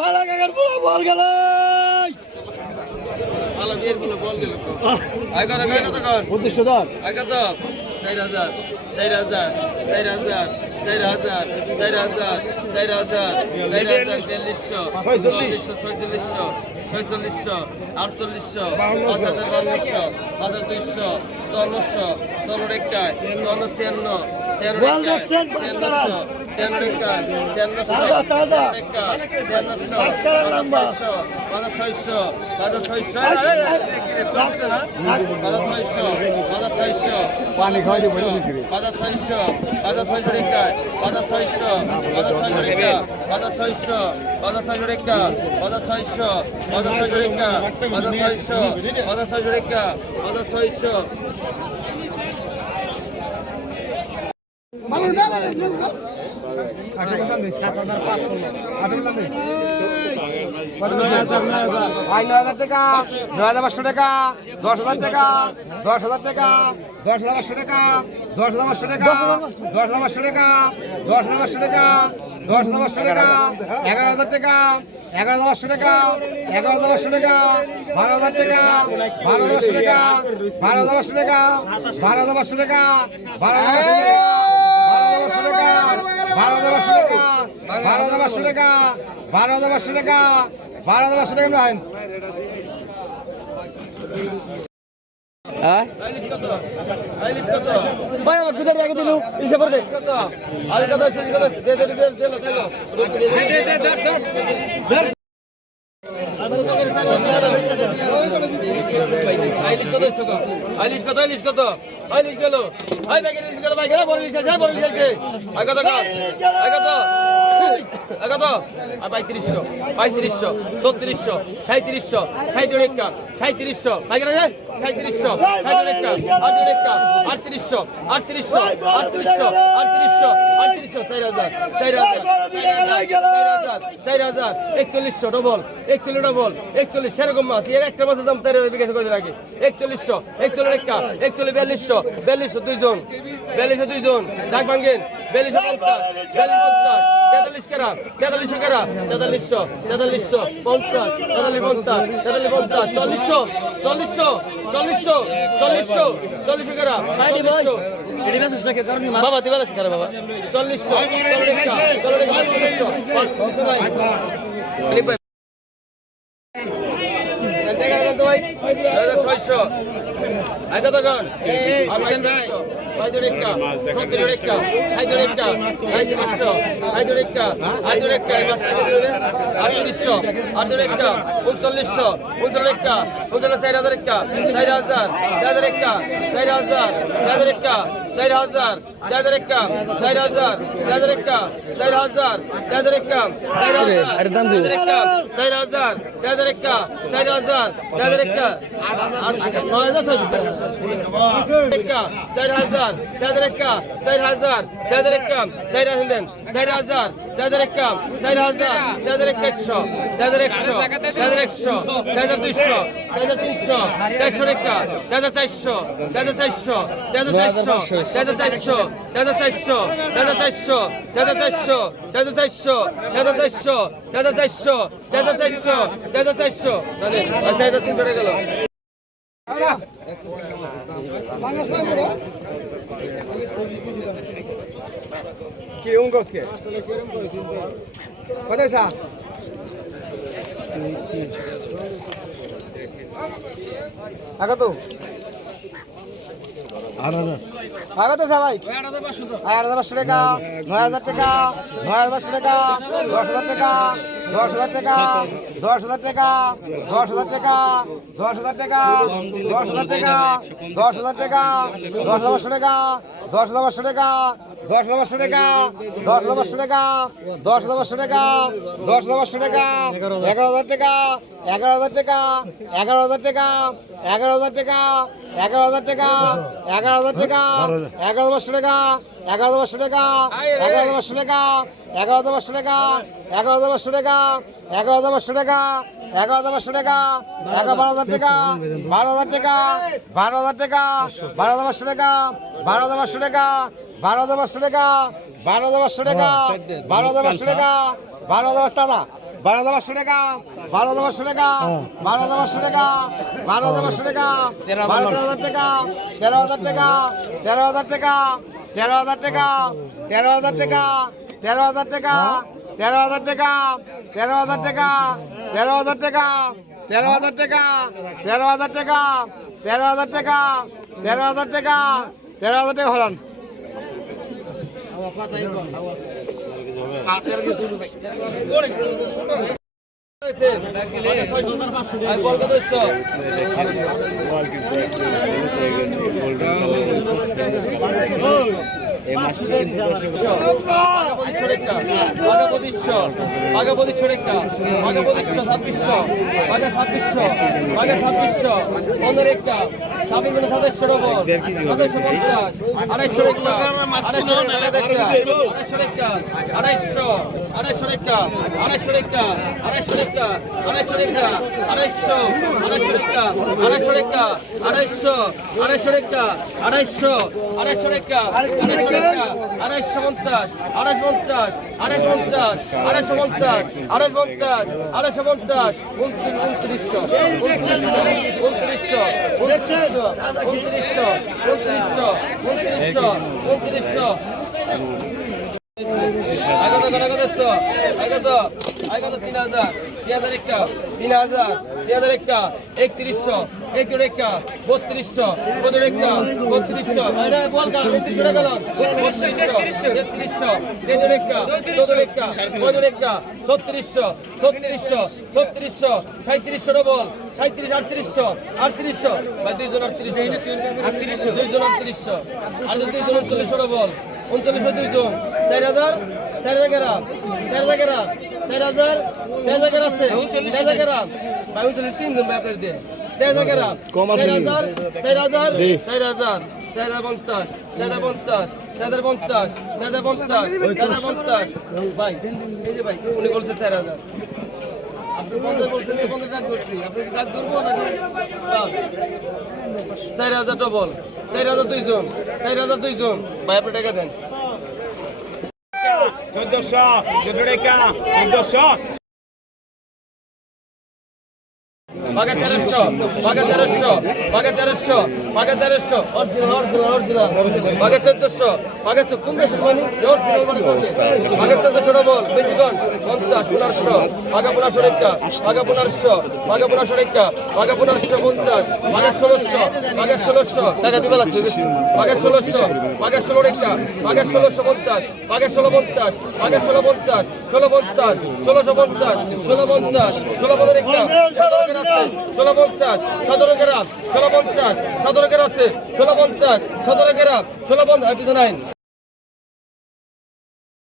ভালো কাকার পুরো বল গেল ভালো বিয়েরগুলো বল গেল আয় কর আয় কত কর পঁচিশ ধর আয় কত চার হাজার চার হাজার চার হাজার চার হাজার চার হাজার চার হাজার চার হাজার বিয়াল্লিশশো চল্লিশশো ছয়চল্লিশশো ছয়চল্লিশশো আটচল্লিশশো পাঁচ হাজার বান্নশো পাঁচ হাজার দুইশো ষোলোশো ষোলোর একটা ষোলো ছিয়ান্ন পানি খাওয়াই পাঁচা ছয়শো পাঁচা ছয়শো রেখা পাঁচা ছয়শো পাঁচা ছয়শো রেখা পাঁচা ছয়শো পাঁচা ছয়শো রেখা পাঁচা ছয়শো পাঁচা ছয়শো রেখা পাঁচা ছয়শো পাঁচা ছয়শো রেখা পাঁচা ছয়শো টাকা নয় হাজার পাঁচশো টাকা দশ হাজার টাকা দশ হাজার টাকা দশ হাজার পাঁচশো টাকা দশ হাজার পাঁচশো টাকা দশ হাজার পাঁচশো টাকা দশ দশ হাজার পাঁচশো টাকা এগারো হাজার টাকা বারো দশ টাকা এগারো পাঁচশো টাকা বারো হাজার টাকা বারো পাঁচশো টাকা বারো পাঁচশো টাকা বারো পাঁচশো টাকা বারো পাঁচশো টাকা বারো টাকা বারো টাকা বারো টাকা বারো টাকা বারো পাঁচশো টাকা হ্যাঁ ভাই আমার দুধের আগে দিলু ইসে করে দে আইলিশ কত আইলিশ কত আইলিশ কত আইলিশ গেল আই ব্যাগে গেল ভাই গেল বড় লিখেছে বড় লিখেছে আগে তো আগে তো কত পঁয়ত্রিশশো পঁয়ত্রিশশো, ছত্রিশশো সাঁত্রিশশো সাঁত্রিশ একটা সাঁত্রিশশো ভাই গেল সাঁত্রিশশো সাঁত্রিশ একটা আটত্রিশ একটা, আটত্রিশশো আটত্রিশশো আটত্রিশশো আটত্রিশশো আটত্রিশশো, চার হাজার চার হাজার, চার একচল্লিশশো ডবল একচল্লিশ ডবল একচল্লিশ, সেরকম মাছ। এর একটা মাছের দাম চার হাজার বিকাশ করে আগে। একচল্লিশশো, একচল্লিশ একটা, একচল্লিশ বিয়াল্লিশশো বিয়াল্লিশশো দুইজন বিয়াল্লিশশো দুইজন। ডাক ভাঙ্গেন বিয়াল্লিশশো পঞ্চাশ, বিয়াল্লিশ পঞ্চাশ। তেতাল্লিশ কেরা তেতাল্লিশশো কেরা তেতাল্লিশশো তেতাল্লিশশো পঞ্চাশ তেতাল্লিশ পঞ্চাশ তেতাল্লিশ পঞ্চাশ চল্লিশশো চল্লিশশো চল্লিশশো চল্লিশশো চল্লিশশো কেরা চল্লিশশো। বাবা দিবার আছে কারে বাবা? চল্লিশশো চল্লিশশো ছয়শো। গান ছয়জন একটা একটা একটা একটা একটা একটা উনচল্লিশশো উনচল্লিশ একটা উনচল্লিশ চার হাজার একটা চার হাজার চার হাজার একটা চার হাজার চার হাজার একটা চার হাজার চার হাজার একটা চার হাজার চার হাজার একটা চার হাজার চার হাজার একটা চার হাজার আরে দাম দিও। চার হাজার চার হাজার একটা চার হাজার চার হাজার একটা নয় হাজার ছয়শো একটা চার হাজার চার একটা চার হাজার চার একটা চার দেন চার হাজার চার একটা চার হাজার চার একটা একশো চার একশো চার একশো চার দুইশো চার তিনশো চারশো একটা চার চারশো চার চারশো চার চারশো চার চারশো চার চারশো চার চারশো চার চারশো চার চারশো চার চারশো চার চারশো চার চারশো চার চারশো চার হাজার তিনশো টাকা গেল কি অঙ্কসকে কত স্যার আগত আগত ভাই আট হাজার পাঁচশো টাকা নয় হাজার টাকা নয় হাজার পাঁচশো টাকা দশ হাজার টাকা দশ হাজার টাকা দশ হাজার টাকা দশ হাজার টাকা দশ হাজার টাকা দশ হাজার টাকা দশ হাজার টাকা দশ হাজার পাঁচশো টাকা দশ হাজার পাঁচশো টাকা দশ হাজার পাঁচশো টাকা দশ হাজার পাঁচশো টাকা দশ হাজার পাঁচশো টাকা দশ হাজার পাঁচশো টাকা এগারো হাজার টাকা এগারো হাজার টাকা এগারো হাজার টাকা এগারো হাজার টাকা এগারো হাজার টাকা এগারো হাজার টাকা এগারো পাঁচশো টাকা এগারো পাঁচশো টাকা এগারো পাঁচশো টাকা এগারো পাঁচশো টাকা এগারো পাঁচশো টাকা এগারো পাঁচশো টাকা এগারো হাজার পাঁচশো টাকা এগারো বারো হাজার টাকা বারো হাজার টাকা বারো হাজার টাকা বারো হাজার পাঁচশো টাকা বারো হাজার পাঁচশো টাকা বারো হাজার পাঁচশো টাকা বারো হাজার পাঁচশো টাকা বারো হাজার পাঁচশো টাকা বারো হাজার পাঁচশো টাকা বারো হাজার পাঁচশো টাকা বারো হাজার পাঁচশো টাকা বারো হাজার পাঁচশো টাকা বারো হাজার পাঁচশো টাকা বারো হাজার টাকা তেরো হাজার টাকা তেরো হাজার টাকা তেরো হাজার টাকা তেরো হাজার টাকা তেরো হাজার টাকা তেরো হাজার টাকা তেরো হাজার টাকা তেরো হাজার টাকা তেরো হাজার টাকা তেরো হাজার টাকা তেরো হাজার টাকা তেরো হাজার টাকা তেরো হাজার টাকা হলান 哎，妈！ছড়েকটা আগা পঁচিশশো আগা পঁচিশ ছড়েকটা আগা পঁচিশশো ছাব্বিশশো আগা ছাব্বিশশো আগা ছাব্বিশশো পনেরো একটা ছাব্বিশ মানে সাতাশশো নম্বর সাতাশশো পঞ্চাশ আড়াইশো একটা আড়াইশো আড়াইশো একটা আড়াইশো আড়াইশো একটা আড়াইশো একটা আড়াইশো একটা আড়াইশো একটা আড়াইশো আড়াইশো একটা আড়াইশো একটা আড়াইশো আড়াইশো একটা আড়াইশো আড়াইশো একটা আড়াইশো একটা আড়াইশো পঞ্চাশ আড়াইশো পঞ্চাশ আড়াইশো পঞ্চাশ আড়াইশো পঞ্চাশ আড়াইশো পঞ্চাশ আড়াইশো পঞ্চাশ উনত্রিশ উনত্রিশশো উনত্রিশশো উনত্রিশশো উনত্রিশশো উনত্রিশশো উনত্রিশশো উনত্রিশশো, আগত আগত আগত আগত। তিন হাজার তিন হাজার একটা তিন হাজার তিন হাজার একটা একত্রিশশো একত্রিশ একটা বত্রিশশো বত্রিশ একটা বত্রিশশো তেত্রিশশো তেত্রিশ একটা চৌদ্দ একটা পনেরো একটা ছত্রিশশো ছত্রিশশো ছত্রিশশো সাঁত্রিশশো ডবল সাঁত্রিশ আটত্রিশশো আটত্রিশশো ভাই দুইজন আটত্রিশশো আটত্রিশশো দুইজন আটত্রিশশো আর দুইজন উনচল্লিশশো ডবল উনচল্লিশশো দুইজন চার হাজার চার হাজার গ্রাম চার হাজার গ্রাম চার হাজার চার গ্রাম আছে চার হাজার। গ্রাম ভাই উনচল্লিশ তিন জন ভাই আপনার দিয়ে। চার হাজার গ্রাম চার হাজার চার হাজার চার হাজার চার হাজার পঞ্চাশ চার হাজার পঞ্চাশ চার হাজার পঞ্চাশ চার হাজার পঞ্চাশ চার হাজার পঞ্চাশ। ভাই এই যে ভাই উনি বলছে চার হাজার। আপনি পঞ্চাশ বলছেন পঞ্চাশ ডাক করছি। আপনি ডাক ধরবো নাকি? চার হাজার ডবল চার হাজার দুইজন চার হাজার দুইজন। ভাই আপনি টাকা দেন। চোদ্দশো চোদ্দ টাকা চোদ্দশো। পাকা তেরোশো পাকা তেরোশো পাকা তেরোশো পাকা তেরোশো। পাকা চোদ্দশো পাকা পনেরোশো মানে পাকা চোদ্দশো ডবল বেশিগণ পঞ্চাশ, পনেরোশো। পাকা পনেরোশো একটা পাকা পনেরোশো পাকা পনেরোশো একটা পাকা পনেরোশো পঞ্চাশ পাকা ষোলোশো পাকা ষোলোশো। টাকা দিবে লাগছে পাকা ষোলোশো পাকা ষোলো একটা পাকা ষোলোশো পঞ্চাশ পাকা ষোলো পঞ্চাশ পাকা ষোলো পঞ্চাশ ষোলো পঞ্চাশ, ষোলোশো পঞ্চাশ, ষোলো পঞ্চাশ ষোলো পঞ্চাশ ষোলো ষোলো পঞ্চাশ সতেরো গ্রাম ষোলো পঞ্চাশ সতেরো গ্রাম আছে ষোলো পঞ্চাশ সতেরো গ্রাম ষোলো পঞ্চাশ নাইন।